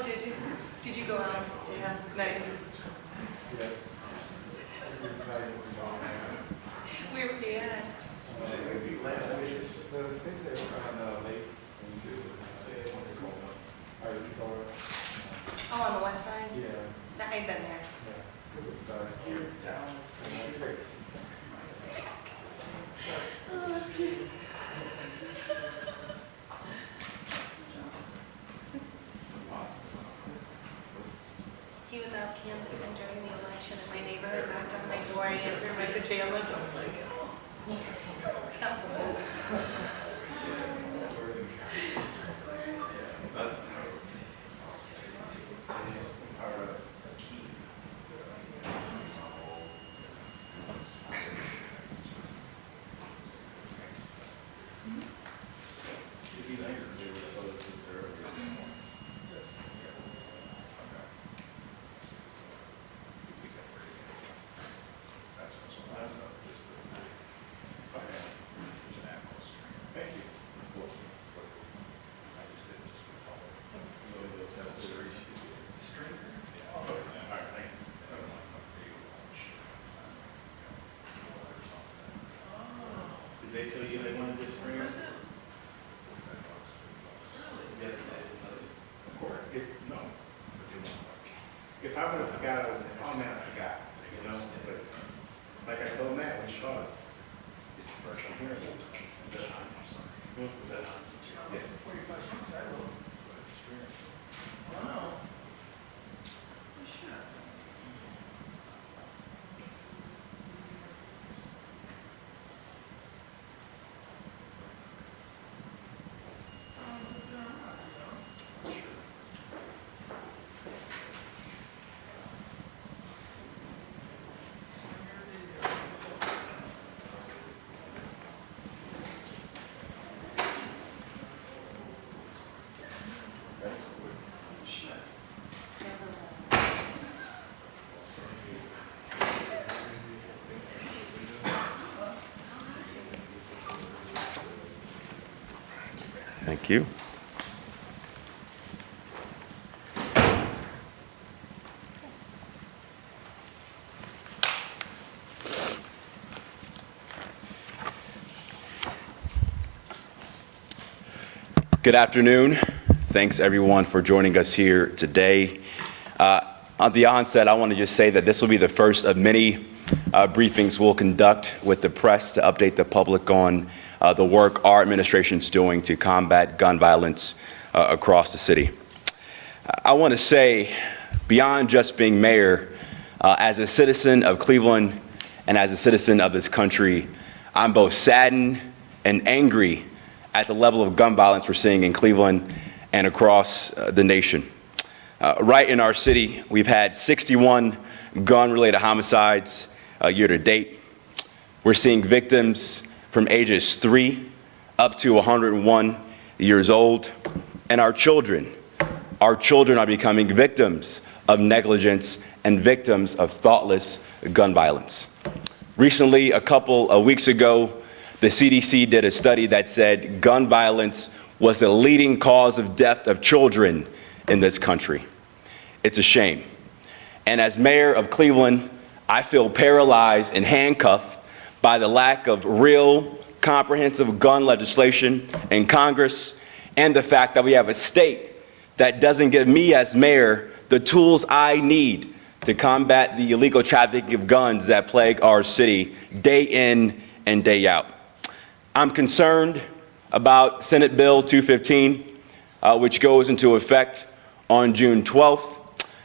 Oh, did you? Did you go out? Yeah, nice. We were, yeah. Oh, on the west side? Yeah. I ain't been there. Oh, that's cute. He was out canvassing during the election and my neighborhood knocked on my door. I answered my pajamas. I was like, oh, councilman. They tell you they wanted this spring? Yes, they did tell you. Of course, no. If I would have forgot, I would say, oh man, I forgot, you know? But like I told Matt when he saw it, it's the first time hearing it. Yeah. Wow. Thank you. Good afternoon. Thanks everyone for joining us here today. At the onset, I want to just say that this will be the first of many briefings we'll conduct with the press to update the public on the work our administration is doing to combat gun violence across the city. I want to say, beyond just being mayor, as a citizen of Cleveland and as a citizen of this country, I'm both saddened and angry at the level of gun violence we're seeing in Cleveland and across the nation. Right in our city, we've had 61 gun-related homicides year to date. We're seeing victims from ages 3 up to 101 years old. And our children are becoming victims of negligence and victims of thoughtless gun violence. Recently, a couple of weeks ago, the CDC did a study that said gun violence was the leading cause of death of children in this country. It's a shame. And as mayor of Cleveland, I feel paralyzed and handcuffed by the lack of real, comprehensive gun legislation in Congress and the fact that we have a state that doesn't give me as mayor the tools I need to combat the illegal trafficking of guns that plague our city day in and day out. I'm concerned about Senate Bill 215, which goes into effect on June 12th.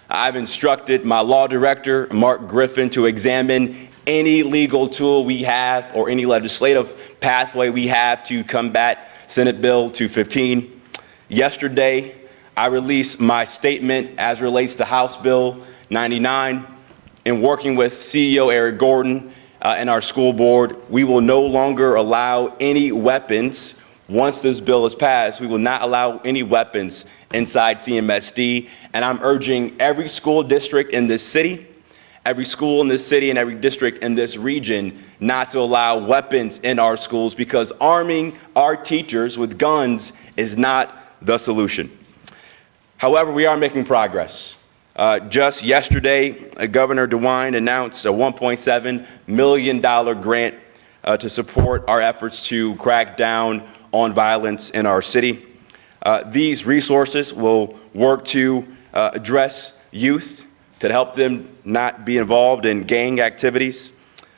I've instructed my law director, Mark Griffin, to examine any legal tool we have or any legislative pathway we have to combat Senate Bill 215. Yesterday, I released my statement as relates to House Bill 99. In working with CEO Eric Gordon and our school board, we will no longer allow any weapons. Once this bill is passed, we will not allow any weapons inside CMSD, and I'm urging every school district in this city, every school in this city, and every district in this region not to allow weapons in our schools, because arming our teachers with guns is not the solution. However, we are making progress. Just yesterday, Governor DeWine announced a $1.7 million grant to support our efforts to crack down on violence in our city. These resources will work to address youth to help them not be involved in gang activities.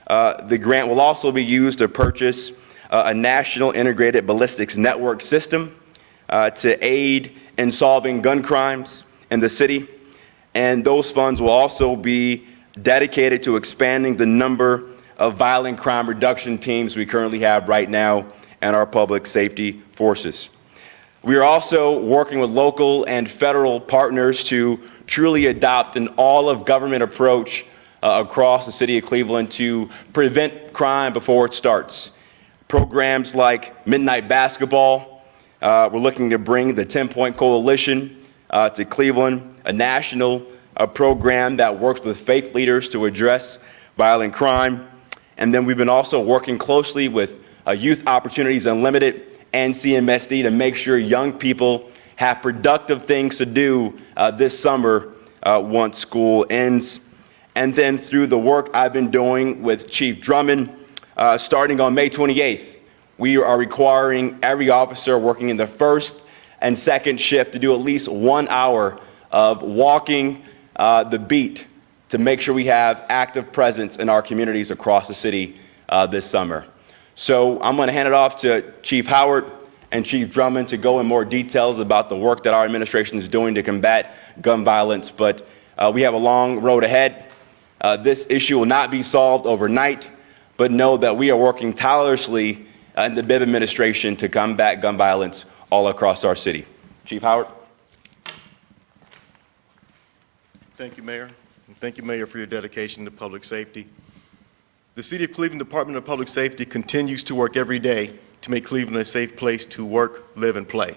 The grant will also be used to purchase a national integrated ballistics network system to aid in solving gun crimes in the city. And those funds will also be dedicated to expanding the number of violent crime reduction teams we currently have right now in our public safety forces. We are also working with local and federal partners to truly adopt an all-of-government approach across the city of Cleveland to prevent crime before it starts. Programs like Midnight Basketball, we're looking to bring the 10-Point Coalition to Cleveland, a national program that works with faith leaders to address violent crime. And then we've been also working closely with Youth Opportunities Unlimited and CMSD to make sure young people have productive things to do this summer once school ends. And then through the work I've been doing with Chief Drummond, starting on May 28th, we are requiring every officer working in the first and second shift to do at least 1 hour of walking the beat to make sure we have active presence in our communities across the city this summer. So I'm going to hand it off to Chief Howard and Chief Drummond to go in more details about the work that our administration is doing to combat gun violence. But we have a long road ahead. This issue will not be solved overnight, but know that we are working tirelessly in the Bibb administration to combat gun violence all across our city. Chief Howard. Thank you, Mayor. And thank you, Mayor, for your dedication to public safety. The City of Cleveland Department of Public Safety continues to work every day to make Cleveland a safe place to work, live, and play.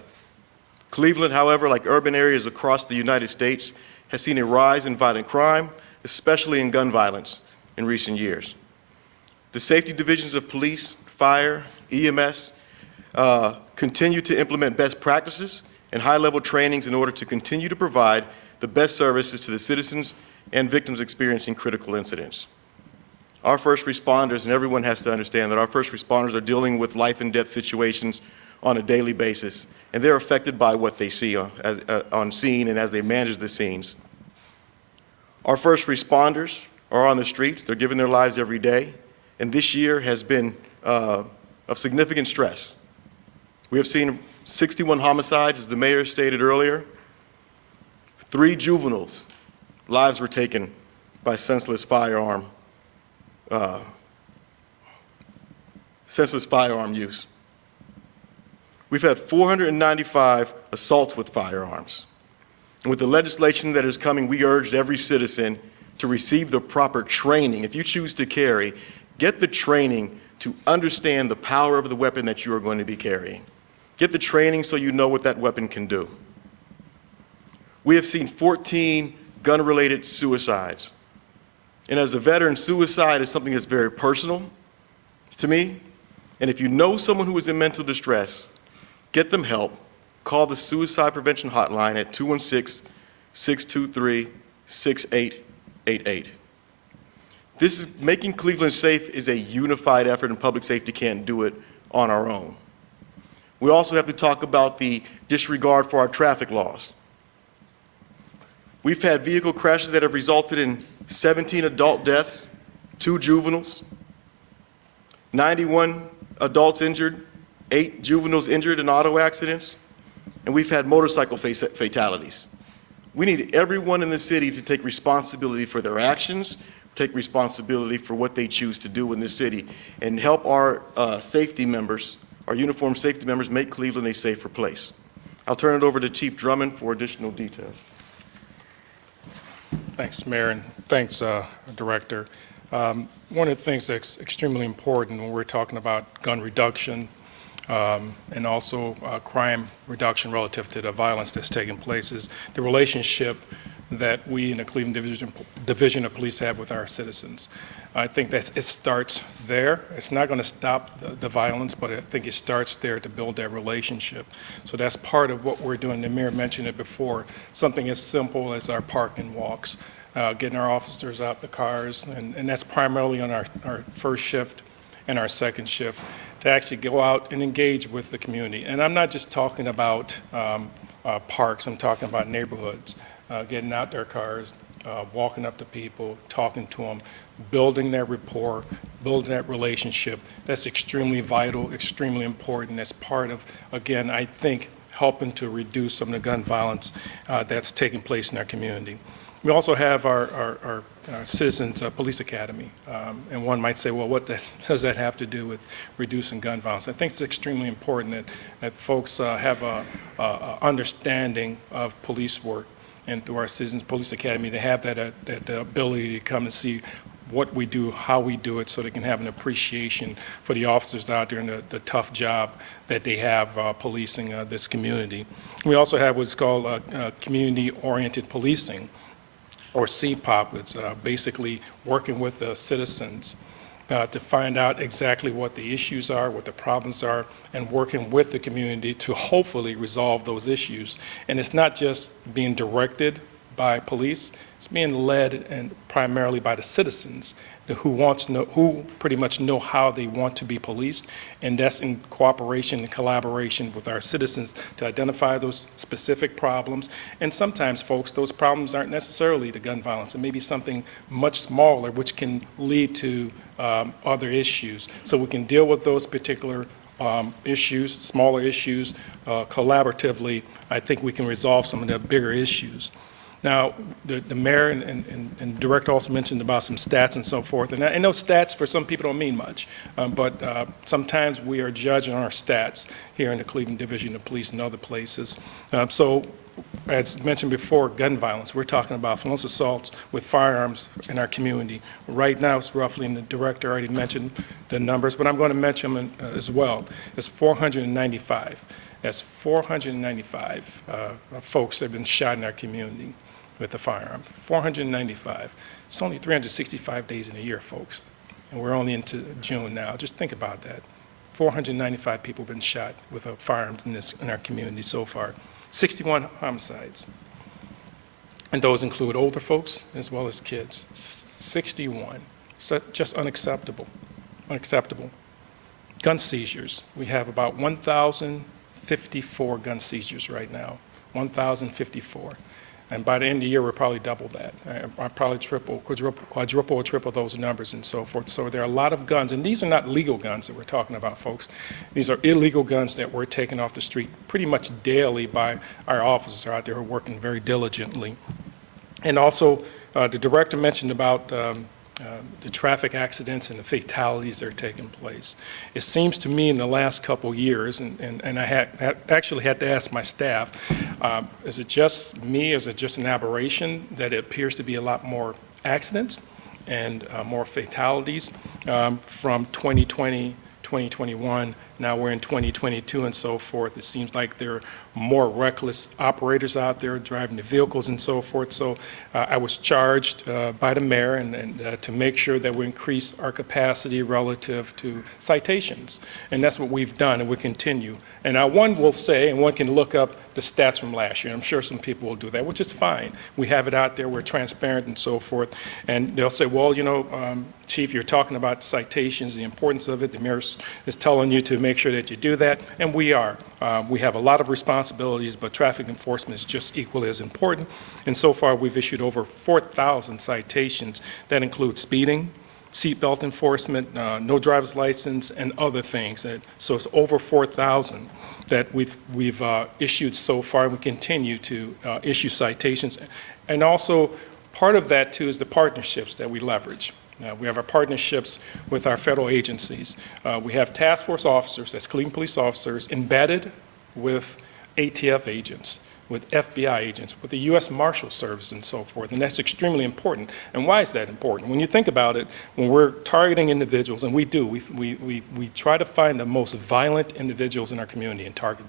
Cleveland, however, like urban areas across the United States, has seen a rise in violent crime, especially in gun violence, in recent years. The safety divisions of police, fire, EMS continue to implement best practices and high-level trainings in order to continue to provide the best services to the citizens and victims experiencing critical incidents. Our first responders, and everyone has to understand that our first responders are dealing with life and death situations on a daily basis, and they're affected by what they see on scene and as they manage the scenes. Our first responders are on the streets, they're giving their lives every day, and this year has been of significant stress. We have seen 61 homicides, as the mayor stated earlier. 3 juveniles' lives were taken by senseless firearm use. We've had 495 assaults with firearms. And with the legislation that is coming, we urge every citizen to receive the proper training. If you choose to carry, get the training to understand the power of the weapon that you are going to be carrying. Get the training so you know what that weapon can do. We have seen 14 gun-related suicides. And as a veteran, suicide is something that's very personal to me. And if you know someone who is in mental distress, get them help. Call the Suicide Prevention Hotline at 216-623-6888. This is making Cleveland safe is a unified effort, and public safety can't do it on our own. We also have to talk about the disregard for our traffic laws. We've had vehicle crashes that have resulted in 17 adult deaths, 2 juveniles, 91 adults injured, 8 juveniles injured in auto accidents, and we've had motorcycle fatalities. We need everyone in the city to take responsibility for their actions, take responsibility for what they choose to do in the city, and help our safety members, our uniformed safety members, make Cleveland a safer place. I'll turn it over to Chief Drummond for additional details. Thanks, Mayor, and thanks, Director. One of the things that's extremely important when we're talking about gun reduction and also crime reduction relative to the violence that's taking place is the relationship that we in the Cleveland Division of Police have with our citizens. I think that it starts there. It's not going to stop the violence, but I think it starts there to build that relationship. So that's part of what we're doing. The mayor mentioned it before, something as simple as our park and walks, getting our officers out the cars, and that's primarily on our first shift and our second shift, to actually go out and engage with the community. And I'm not just talking about parks, I'm talking about neighborhoods, getting out their cars, walking up to people, talking to them, building that rapport, building that relationship. That's extremely vital, extremely important. That's part of, again, I think, helping to reduce some of the gun violence that's taking place in our community. We also have our Citizens Police Academy, and one might say, well, what does that have to do with reducing gun violence? I think it's extremely important that folks have a understanding of police work, and through our Citizens Police Academy, they have that ability to come and see what we do, how we do it, so they can have an appreciation for the officers out there and the tough job that they have policing this community. We also have what's called community-oriented policing, or CPOP. It's basically working with the citizens to find out exactly what the issues are, what the problems are, and working with the community to hopefully resolve those issues. And it's not just being directed by police, it's being led and primarily by the citizens who pretty much know how they want to be policed, and that's in cooperation and collaboration with our citizens to identify those specific problems. And sometimes, folks, those problems aren't necessarily the gun violence. It may be something much smaller, which can lead to other issues. So we can deal with those particular issues, smaller issues, collaboratively. I think we can resolve some of the bigger issues. Now, the mayor and director also mentioned about some stats and so forth. And I know stats for some people don't mean much, but sometimes we are judging our stats here in the Cleveland Division of Police and other places. So, as mentioned before, gun violence. We're talking about felonious assaults with firearms in our community. Right now, it's roughly, and the director already mentioned the numbers, but I'm going to mention them as well. It's 495. That's 495 folks that have been shot in our community with a firearm. 495. It's only 365 days in a year, folks. And we're only into June now. Just think about that. 495 people have been shot with a firearm in our community so far. 61 homicides. And those include older folks as well as kids. 61. So just unacceptable. Unacceptable. Gun seizures. We have about 1,054 gun seizures right now. 1,054. And by the end of the year, we'll probably double that. I'll probably quadruple or triple those numbers and so forth. So there are a lot of guns, and these are not legal guns that we're talking about, folks. These are illegal guns that we're taking off the street pretty much daily by our officers out there who are working very diligently. And also, the director mentioned about the traffic accidents and the fatalities that are taking place. It seems to me in the last couple years, and I actually had to ask my staff, is it just me, is it just an aberration that it appears to be a lot more accidents and more fatalities from 2020, 2021, now we're in 2022 and so forth. It seems like there are more reckless operators out there driving the vehicles and so forth. So I was charged by the mayor and to make sure that we increase our capacity relative to citations. And that's what we've done, and we continue. And one will say, and one can look up the stats from last year. I'm sure some people will do that, which is fine. We have it out there, we're transparent and so forth. And they'll say, well, you know, Chief, you're talking about citations, the importance of it. The mayor is telling you to make sure that you do that, and we are. We have a lot of responsibilities, but traffic enforcement is just equally as important. And so far, we've issued over 4,000 citations. That includes speeding, seatbelt enforcement, no driver's license, and other things. So it's over 4,000 that we've issued so far, and we continue to issue citations. And also, part of that, too, is the partnerships that we leverage. We have our partnerships with our federal agencies. We have task force officers, that's Cleveland police officers, embedded with ATF agents, with FBI agents, with the U.S. Marshal Service and so forth, and that's extremely important. And why is that important? When you think about it, when we're targeting individuals, and we do, we try to find the most violent individuals in our community and target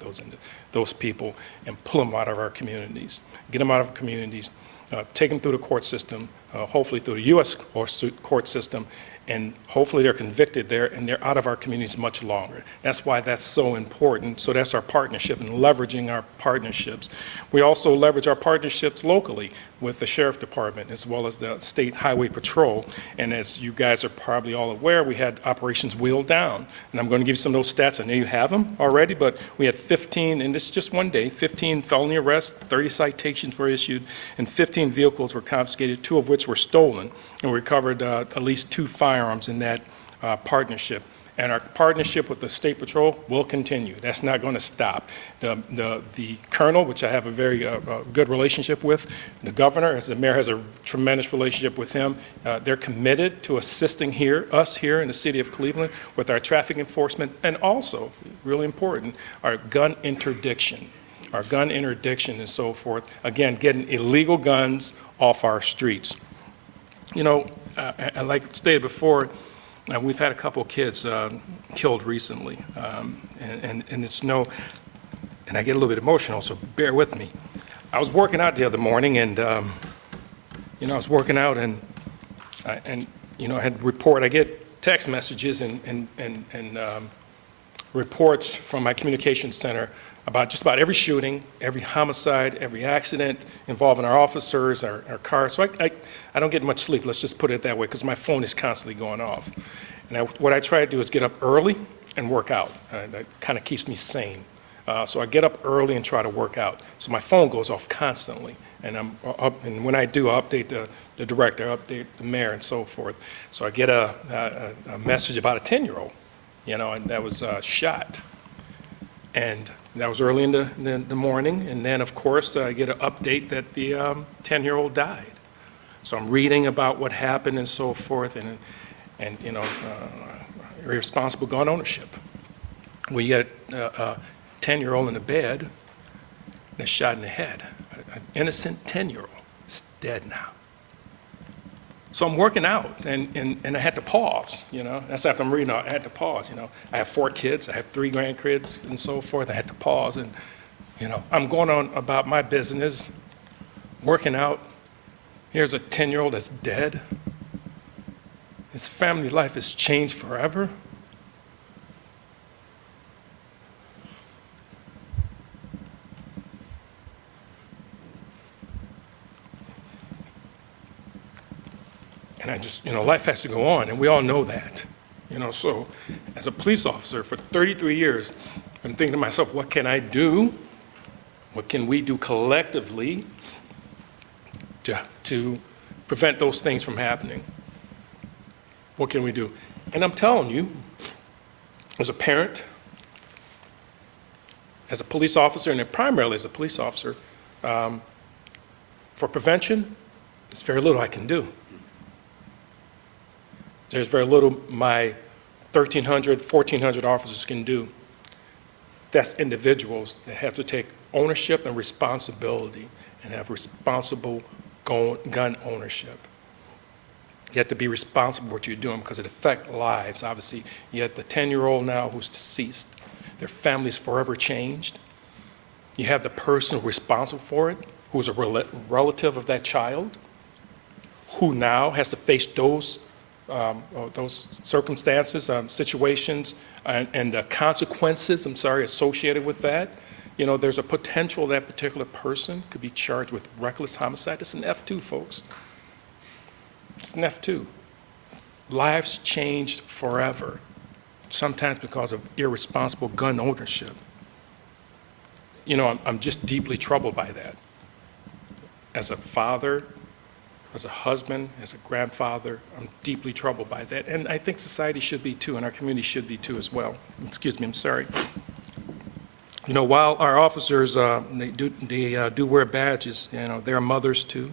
those people and pull them out of our communities, get them out of our communities. take them through the court system, hopefully through the U.S. court system, and hopefully they're convicted there and they're out of our communities much longer. That's why that's so important. So that's our partnership and leveraging our partnerships. We also leverage our partnerships locally with the Sheriff Department as well as the State Highway Patrol. And as you guys are probably all aware, we had Operations Wheel Down. And I'm going to give you some of those stats. I know you have them already, but we had 15, and this is just one day, 15 felony arrests, 30 citations were issued, and 15 vehicles were confiscated, 2 of which were stolen. And we recovered at least 2 firearms in that partnership. And our partnership with the State Patrol will continue. That's not going to stop. The Colonel, which I have a very good relationship with, the Governor, as the Mayor has a tremendous relationship with him, they're committed to assisting us here in the city of Cleveland with our traffic enforcement, and also, really important, our gun interdiction. Our gun interdiction and so forth. Again, getting illegal guns off our streets. You know, and like stated before, we've had a couple of kids killed recently, and it's and I get a little bit emotional, so bear with me. I was working out the other morning, and you know, I was working out, and you know, I get text messages and reports from my communications center about just about every shooting, every homicide, every accident involving our officers, our cars. So I don't get much sleep, let's just put it that way, because my phone is constantly going off. And what I try to do is get up early and work out. That kind of keeps me sane. So I get up early and try to work out. So my phone goes off constantly. And and when I do, I update the director, I update the mayor and so forth. So I get a message about a 10-year-old, you know, and that was shot. And that was early in the morning, and then, of course, I get an update that the 10-year-old died. So I'm reading about what happened and so forth, and you know, irresponsible gun ownership. We get a 10-year-old in a bed that's shot in the head. An innocent 10-year-old is dead now. So I'm working out, and I had to pause, you know. That's after I'm reading, I had to pause, you know. I have 4 kids, I have 3 grandkids, and so forth. I had to pause, and, you know, I'm going on about my business, working out. Here's a 10-year-old that's dead. His family life has changed forever. And I just, you know, life has to go on, and we all know that. You know, so as a police officer for 33 years, I'm thinking to myself, what can I do? What can we do collectively to prevent those things from happening? What can we do? And I'm telling you, as a parent, as a police officer, and then primarily as a police officer, for prevention, there's very little I can do. There's very little my 1,300, 1,400 officers can do. That's individuals that have to take ownership and responsibility and have responsible gun ownership. You have to be responsible for what you're doing because it affects lives. Obviously, you have the 10-year-old now who's deceased. Their family's forever changed. You have the person responsible for it, who's a relative of that child, who now has to face those circumstances, situations, and the consequences, associated with that. You know, there's a potential that particular person could be charged with reckless homicide. It's an F2, folks. It's an F2. Lives changed forever, sometimes because of irresponsible gun ownership. You know, I'm just deeply troubled by that. As a father, as a husband, as a grandfather, I'm deeply troubled by that. And I think society should be too, and our community should be too as well. Excuse me, I'm sorry. You know, while our officers, they do wear badges, you know, they're mothers too,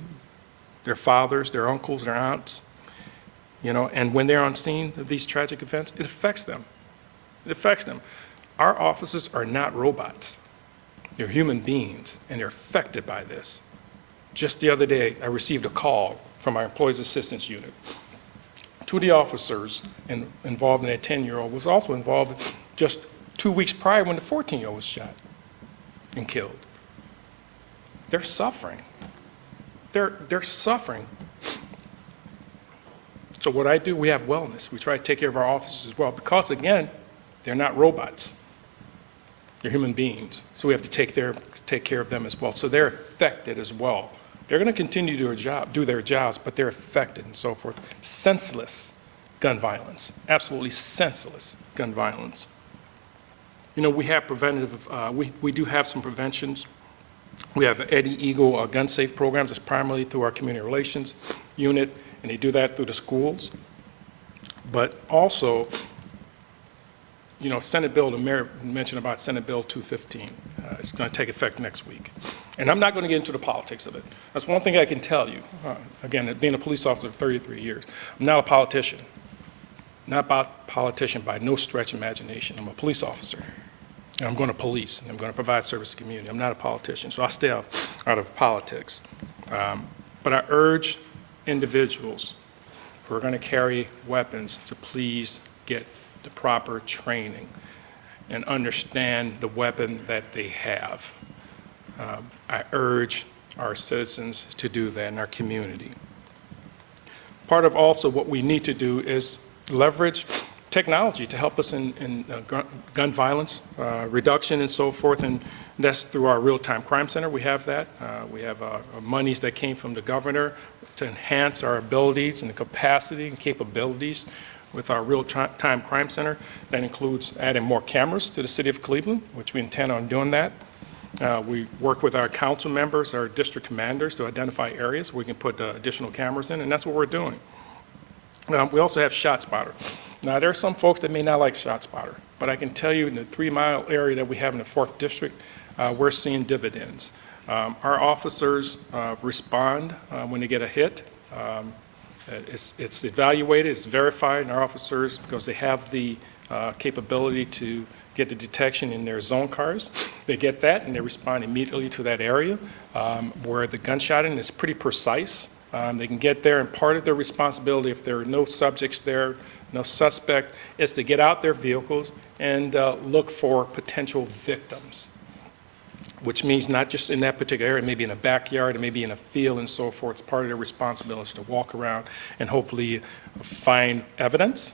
their fathers, their uncles, their aunts, you know, and when they're on scene of these tragic events, it affects them. It affects them. Our officers are not robots. They're human beings, and they're affected by this. Just the other day, I received a call from our Employees Assistance Unit. 2 of the officers involved in that 10-year-old was also involved just 2 weeks prior when the 14-year-old was shot and killed. They're suffering. they're suffering. So what I do, we have wellness. We try to take care of our officers as well because, again, they're not robots. They're human beings. So we have to take care of them as well. So they're affected as well. They're going to continue to do their jobs, but they're affected and so forth. Senseless gun violence, absolutely senseless gun violence. You know, we have preventative, we do have some preventions. We have Eddie Eagle gun safe programs. It's primarily through our community relations unit, and they do that through the schools. But also, you know, Senate Bill, the mayor mentioned about Senate Bill 215. It's going to take effect next week. And I'm not going to get into the politics of it. That's one thing I can tell you. Again, being a police officer for 33 years, I'm not a politician. Not a politician by no stretch of imagination. I'm a police officer. And I'm going to police, and I'm going to provide service to the community. I'm not a politician, so I stay out of politics. But I urge individuals who are going to carry weapons to please get the proper training and understand the weapon that they have. I urge our citizens to do that in our community. Part of also what we need to do is leverage technology to help us in gun violence reduction and so forth, and that's through our real-time crime center. We have that. We have monies that came from the governor to enhance our abilities and the capacity and capabilities with our real-time crime center. That includes adding more cameras to the city of Cleveland, which we intend on doing that. We work with our council members, our district commanders to identify areas where we can put additional cameras in, and that's what we're doing. We also have ShotSpotter. Now, there are some folks that may not like ShotSpotter, but I can tell you in the 3-mile area that we have in the 4th District, we're seeing dividends. Our officers respond when they get a hit. It's evaluated, it's verified, and our officers, because they have the capability to get the detection in their zone cars, they get that and they respond immediately to that area where the gunshotting is pretty precise. They can get there, and part of their responsibility, if there are no subjects there, no suspect, is to get out their vehicles and look for potential victims, which means not just in that particular area, maybe in a backyard, or maybe in a field and so forth. It's part of their responsibility to walk around and hopefully find evidence.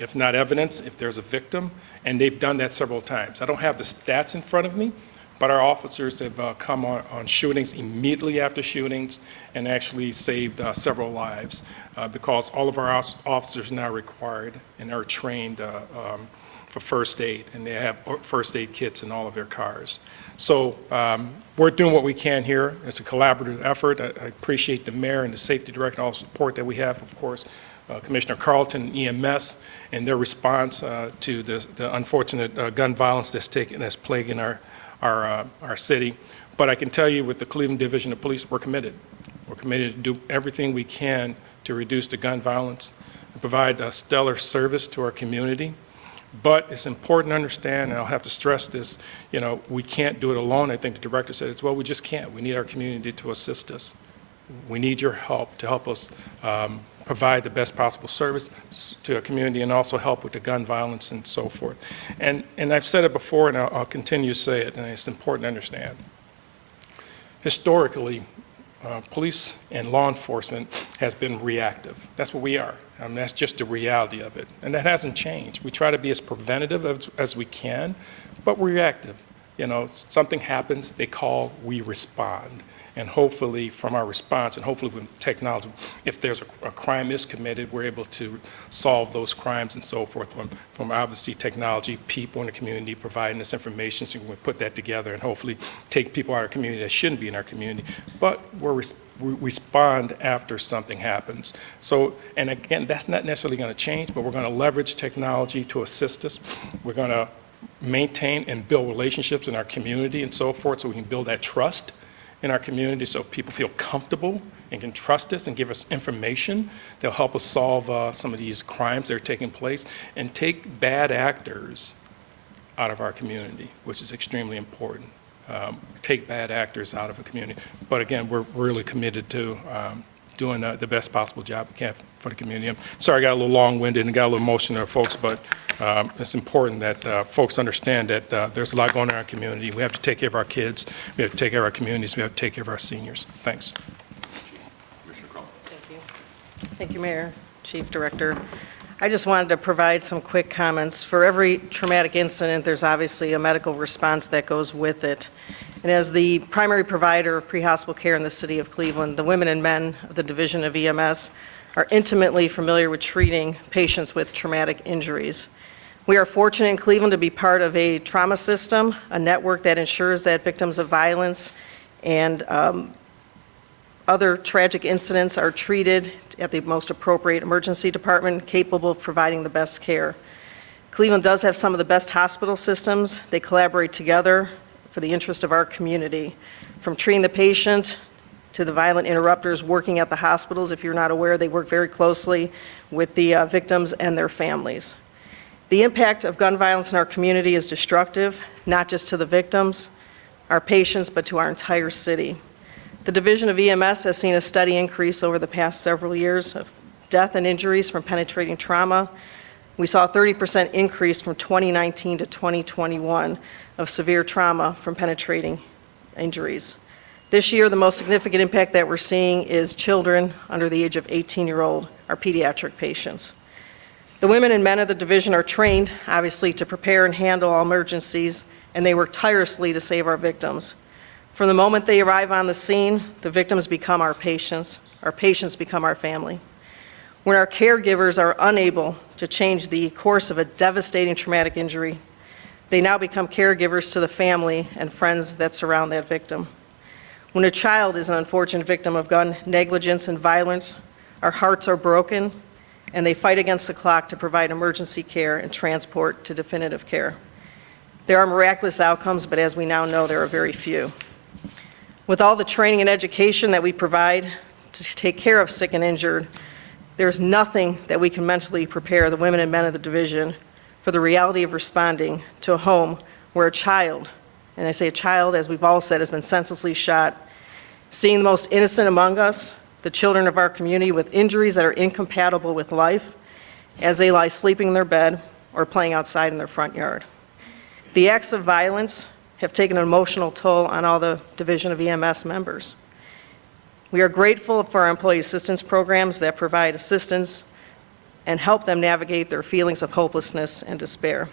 If not evidence, if there's a victim, and they've done that several times. I don't have the stats in front of me, but our officers have come on shootings immediately after shootings and actually saved several lives because all of our officers are now required and are trained for first aid, and they have first aid kits in all of their cars. So we're doing what we can here. It's a collaborative effort. I appreciate the mayor and the safety director and all the support that we have, of course, Commissioner Carlton, EMS, and their response to the unfortunate gun violence that's plaguing our city. But I can tell you with the Cleveland Division of Police, we're committed. We're committed to do everything we can to reduce the gun violence and provide stellar service to our community. But it's important to understand, and I'll have to stress this, you know, we can't do it alone. I think the director said as well, we just can't. We need our community to assist us. We need your help to help us provide the best possible service to our community and also help with the gun violence and so forth. And I've said it before, and I'll continue to say it, and it's important to understand. Historically, police and law enforcement has been reactive. That's what we are. I mean, that's just the reality of it. And that hasn't changed. We try to be as preventative as we can, but we're reactive. You know, something happens, they call, we respond. And hopefully from our response, and hopefully with technology, if there's a crime is committed, we're able to solve those crimes and so forth from obviously technology, people in the community providing us information, so we can put that together and hopefully take people out of our community that shouldn't be in our community. But we respond after something happens. So, and again, that's not necessarily going to change, but we're going to leverage technology to assist us. We're going to maintain and build relationships in our community and so forth, so we can build that trust in our community so people feel comfortable and can trust us and give us information that'll help us solve some of these crimes that are taking place and take bad actors out of our community, which is extremely important. Take bad actors out of a community. But again, we're really committed to doing the best possible job we can for the community. I'm sorry I got a little long-winded and got a little emotional, folks, but It's important that folks understand that there's a lot going on in our community. We have to take care of our kids, we have to take care of our communities, we have to take care of our seniors. Thanks. Thank you. Thank you, Mayor, Chief Director. I just wanted to provide some quick comments. For every traumatic incident, there's obviously a medical response that goes with it. And as the primary provider of pre-hospital care in the city of Cleveland, the women and men of the Division of EMS are intimately familiar with treating patients with traumatic injuries. We are fortunate in Cleveland to be part of a trauma system, a network that ensures that victims of violence and other tragic incidents are treated at the most appropriate emergency department, capable of providing the best care. Cleveland does have some of the best hospital systems. They collaborate together for the interest of our community. From treating the patient to the violent interrupters working at the hospitals, if you're not aware, they work very closely with the victims and their families. The impact of gun violence in our community is destructive, not just to the victims, our patients, but to our entire city. The Division of EMS has seen a steady increase over the past several years of death and injuries from penetrating trauma. We saw a 30% increase from 2019 to 2021 of severe trauma from penetrating injuries. This year, the most significant impact that we're seeing is children under the age of 18-year-old, our pediatric patients. The women and men of the division are trained, obviously, to prepare and handle all emergencies, and they work tirelessly to save our victims. From the moment they arrive on the scene, the victims become our patients become our family. When our caregivers are unable to change the course of a devastating traumatic injury, they now become caregivers to the family and friends that surround that victim. When a child is an unfortunate victim of gun negligence and violence, our hearts are broken, and they fight against the clock to provide emergency care and transport to definitive care. There are miraculous outcomes, but as we now know, there are very few. With all the training and education that we provide to take care of sick and injured, there's nothing that we can mentally prepare the women and men of the division for the reality of responding to a home where a child, and I say a child, as we've all said, has been senselessly shot, seeing the most innocent among us, the children of our community with injuries that are incompatible with life, as they lie sleeping in their bed or playing outside in their front yard. The acts of violence have taken an emotional toll on all the Division of EMS members. We are grateful for our employee assistance programs that provide assistance and help them navigate their feelings of hopelessness and despair.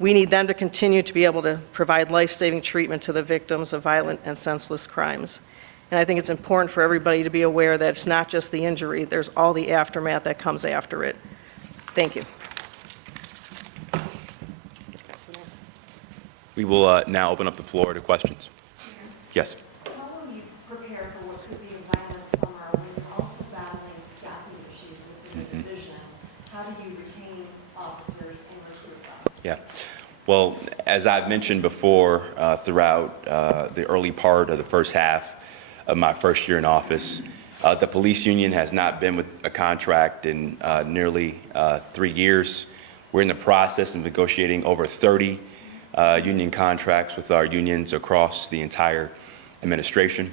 We need them to continue to be able to provide life-saving treatment to the victims of violent and senseless crimes. And I think it's important for everybody to be aware that it's not just the injury, there's all the aftermath that comes after it. Thank you. We will now open up the floor to questions. Yes. How will you prepare for what could be a violent summer when you're also battling staffing issues within the division? How do you retain officers and recruit them? Yeah. Well, as I've mentioned before, throughout the early part of the first half of my first year in office, the police union has not been with a contract in nearly 3 years. We're in the process of negotiating over 30 union contracts with our unions across the entire administration.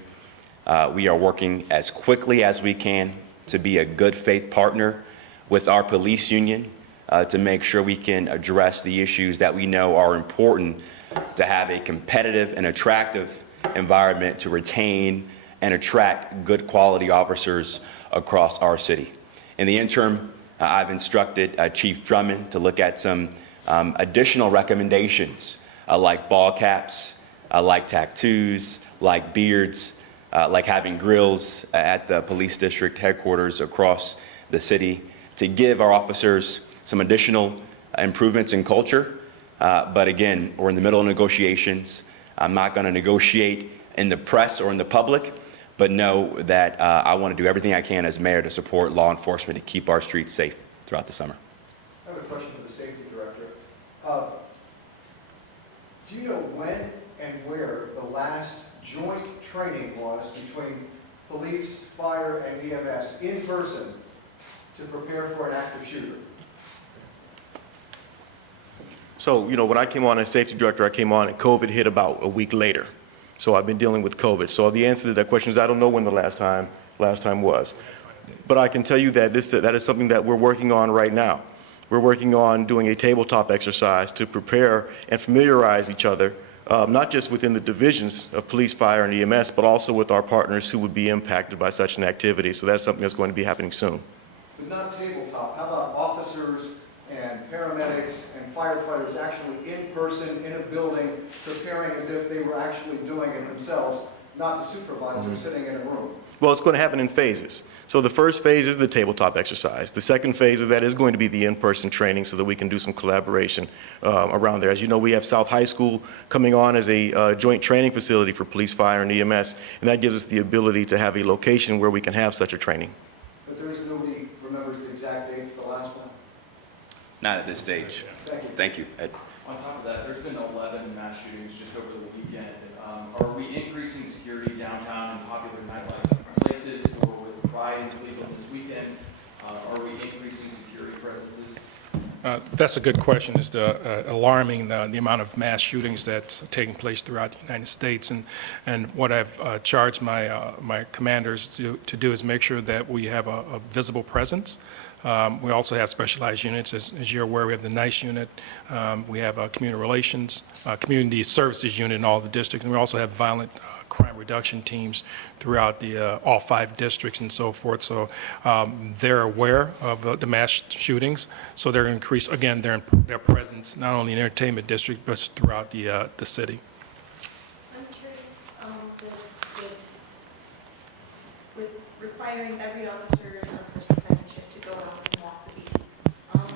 We are working as quickly as we can to be a good faith partner with our police union to make sure we can address the issues that we know are important to have a competitive and attractive environment to retain and attract good quality officers across our city. In the interim, I've instructed Chief Drummond to look at some additional recommendations like ball caps, like tattoos, like beards, like having grills at the police district headquarters across the city to give our officers some additional improvements in culture. But again, we're in the middle of negotiations. I'm not going to negotiate in the press or in the public, but know that I want to do everything I can as mayor to support law enforcement to keep our streets safe throughout the summer. I have a question for the safety director. Do you know when and where the last joint training was between police, fire, and EMS in person to prepare for an active shooter? So, when I came on as safety director, I came on and COVID hit about a week later. So I've been dealing with COVID. So the answer to that question is I don't know when the last time was. But I can tell you that that is something that we're working on right now. we're working on doing a tabletop exercise to prepare and familiarize each other, not just within the divisions of police, fire, and EMS, but also with our partners who would be impacted by such an activity. So that's something that's going to be happening soon. But not tabletop, how about officers and paramedics and firefighters actually in person, in a building, preparing as if they were actually doing it themselves, not the supervisor sitting in a room? Well, it's going to happen in phases. So the first phase is the tabletop exercise. The second phase of that is going to be the in-person training so that we can do some collaboration around there. As you know, we have South High School coming on as a joint training facility for police, fire, and EMS, and that gives us the ability to have a location where we can have such a training. But there's nobody remembers the exact date for the last one? Not at this stage. Thank you. Thank you, Ed. On top of that, there's been 11 mass shootings just over the weekend. Are we increasing security downtown in popular nightlife places, or with Pride in Cleveland this weekend? Are we increasing security presences? That's a good question. It's alarming the amount of mass shootings that's taking place throughout the United States. And what I've charged my commanders to do is make sure that we have a visible presence. We also have specialized units. As you're aware, we have the NICE unit. We have a community relations, community services unit in all the districts. And we also have violent crime reduction teams throughout all 5 districts and so forth. So they're aware of the mass shootings. So they're going to increase, again, their presence not only in the entertainment district, but throughout the city. I'm curious, with requiring every officer on first and second shift to go out and walk the beat,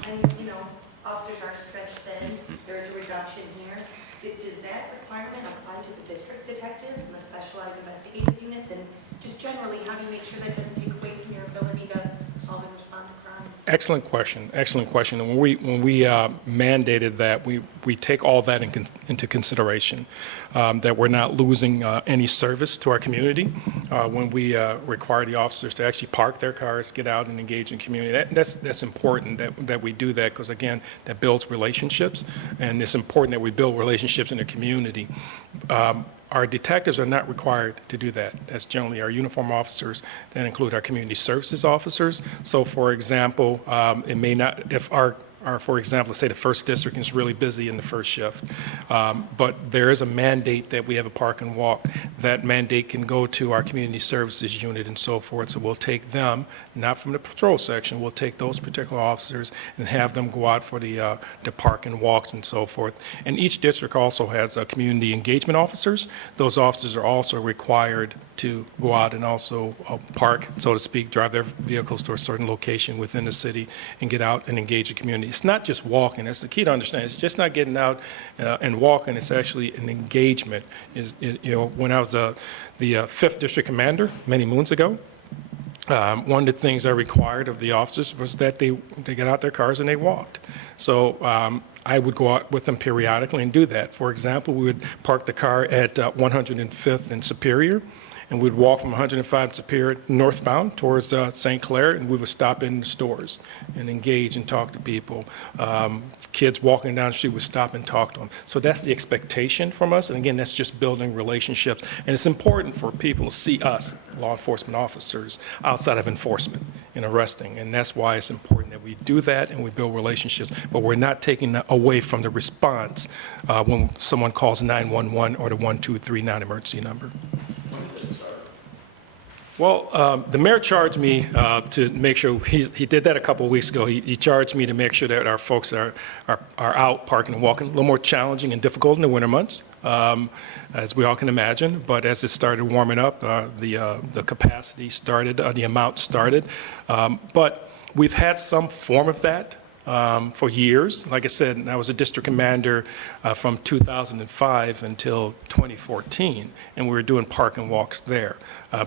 and, you know, officers are stretched thin, there's a reduction here. Does that requirement apply to the district detectives and the specialized investigative units? And just generally, how do you make sure that doesn't take away from your ability to solve and respond to crime? Excellent question. Excellent question. And when we mandated that, we take all that into consideration, that we're not losing any service to our community when we require the officers to actually park their cars, get out and engage in community. That's important that we do that, because again, that builds relationships, and it's important that we build relationships in the community. Our detectives are not required to do that. That's generally our uniform officers that include our community services officers. So for example, it may not, if for example, say the first district is really busy in the first shift, but there is a mandate that we have a park and walk. That mandate can go to our community services unit and so forth. So we'll take them, not from the patrol section, we'll take those particular officers and have them go out for the park and walks and so forth. And each district also has community engagement officers. Those officers are also required to go out and also park, so to speak, drive their vehicles to a certain location within the city and get out and engage the community. It's not just walking. That's the key to understand. It's just not getting out and walking. It's actually an engagement. You know, when I was the 5th District Commander many moons ago, one of the things I required of the officers was that they get out their cars and they walked. So I would go out with them periodically and do that. For example, we would park the car at 105th and Superior, and we'd walk from 105 Superior northbound towards St. Clair, and we would stop in the stores and engage and talk to people. Kids walking down the street would stop and talk to them. So that's the expectation from us, and again, that's just building relationships. And it's important for people to see us, law enforcement officers, outside of enforcement and arresting, and that's why it's important that we do that and we build relationships, but we're not taking away from the response when someone calls 911 or the 1239 emergency number. Well, the mayor charged me to make sure, he did that a couple of weeks ago. He charged me to make sure that our folks are out parking and walking. A little more challenging and difficult in the winter months, as we all can imagine. But as it started warming up, the capacity started, the amount started. But we've had some form of that for years. Like I said, I was a district commander from 2005 until 2014, and we were doing park and walks there.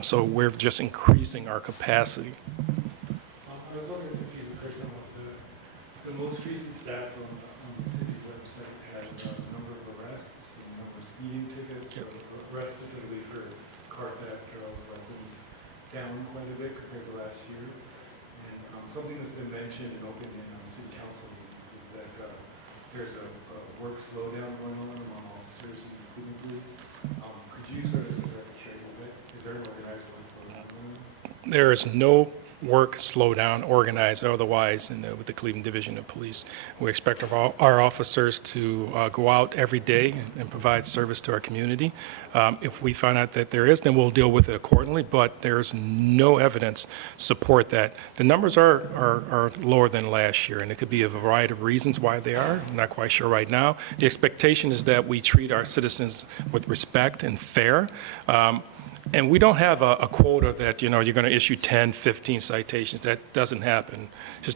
So we're just increasing our capacity. I was wondering if you could some of the most recent stats on the city's website has a number of arrests, a number of speeding tickets, arrests specifically for car theft or otherwise weapons, down quite a bit compared to last year. And something that's been mentioned and open in city council meetings is that there's a work slowdown going on among officers, including police. Could you sort of set the record straight with it? Is there an organized work slowdown going on? There is no work, slow down, organize, or otherwise with the Cleveland Division of Police. We expect our officers to go out every day and provide service to our community. If we find out that there is, then we'll deal with it accordingly, but there's no evidence support that. The numbers are lower than last year, and it could be a variety of reasons why they are. I'm not quite sure right now. The expectation is that we treat our citizens with respect and fair. And we don't have a quota that, you're going to issue 10, 15 citations. That doesn't happen. It's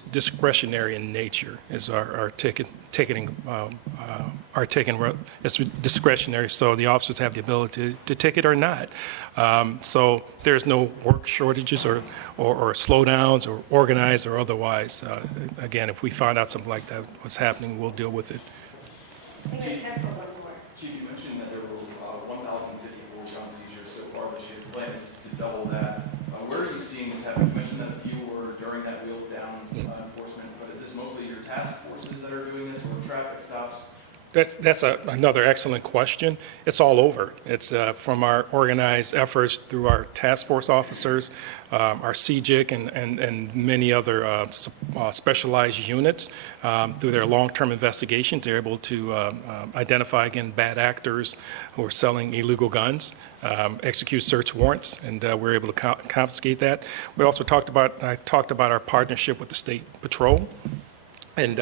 discretionary in nature is our ticketing. It's discretionary, so the officers have the ability to ticket or not. So there's no work shortages or slowdowns or organized or otherwise. Again, if we find out something like that was happening, we'll deal with it. Chief, you mentioned that there were 1,054 gun seizures so far this year. The plan is to double that. Where are you seeing this happen? You mentioned that a few were during that wheels down enforcement, but is this mostly your task forces that are doing this or traffic stops? That's another excellent question. It's all over. It's from our organized efforts through our task force officers, our CJIC, and many other specialized units. Through their long-term investigations, they're able to identify, again, bad actors who are selling illegal guns, execute search warrants, and we're able to confiscate that. I talked about our partnership with the State Patrol, and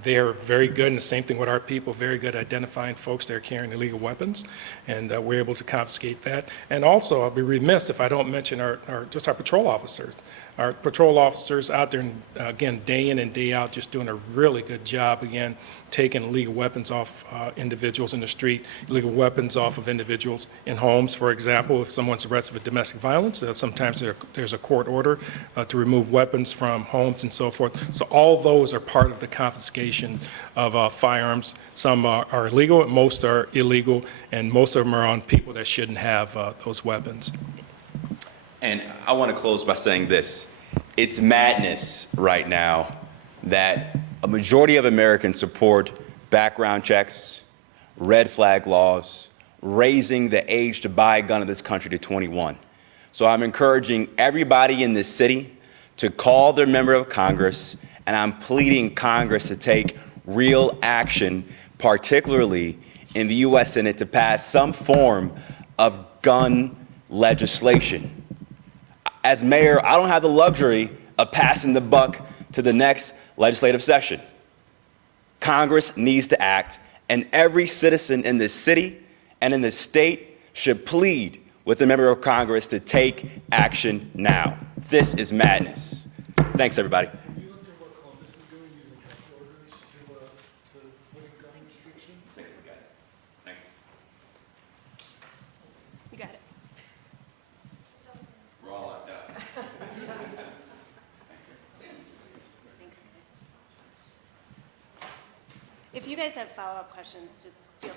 they're very good, and the same thing with our people, very good at identifying folks that are carrying illegal weapons, and we're able to confiscate that. And also, I'll be remiss if I don't mention our patrol officers. Our patrol officers out there, again, day in and day out, just doing a really good job, again, taking illegal weapons off individuals in the street, illegal weapons off of individuals in homes. For example, if someone's arrested for domestic violence, sometimes there's a court order to remove weapons from homes and so forth. So all those are part of the confiscation of firearms. Some are illegal, most are illegal, and most of them are on people that shouldn't have those weapons. And I want to close by saying this. It's madness right now that a majority of Americans support background checks, red flag laws, raising the age to buy a gun in this country to 21. So I'm encouraging everybody in this city to call their member of Congress, and I'm pleading Congress to take real action, particularly in the U.S. Senate, to pass some form of gun legislation. As mayor, I don't have the luxury of passing the buck to the next legislative session. Congress needs to act, and every citizen in this city and in this state should plead with the member of Congress to take action now. This is madness. Thanks, everybody. Have you looked at what Columbus is doing using court orders to put in gun restrictions? I think we got it. Thanks. You got it. We're all locked up. If you guys have follow-up questions, just feel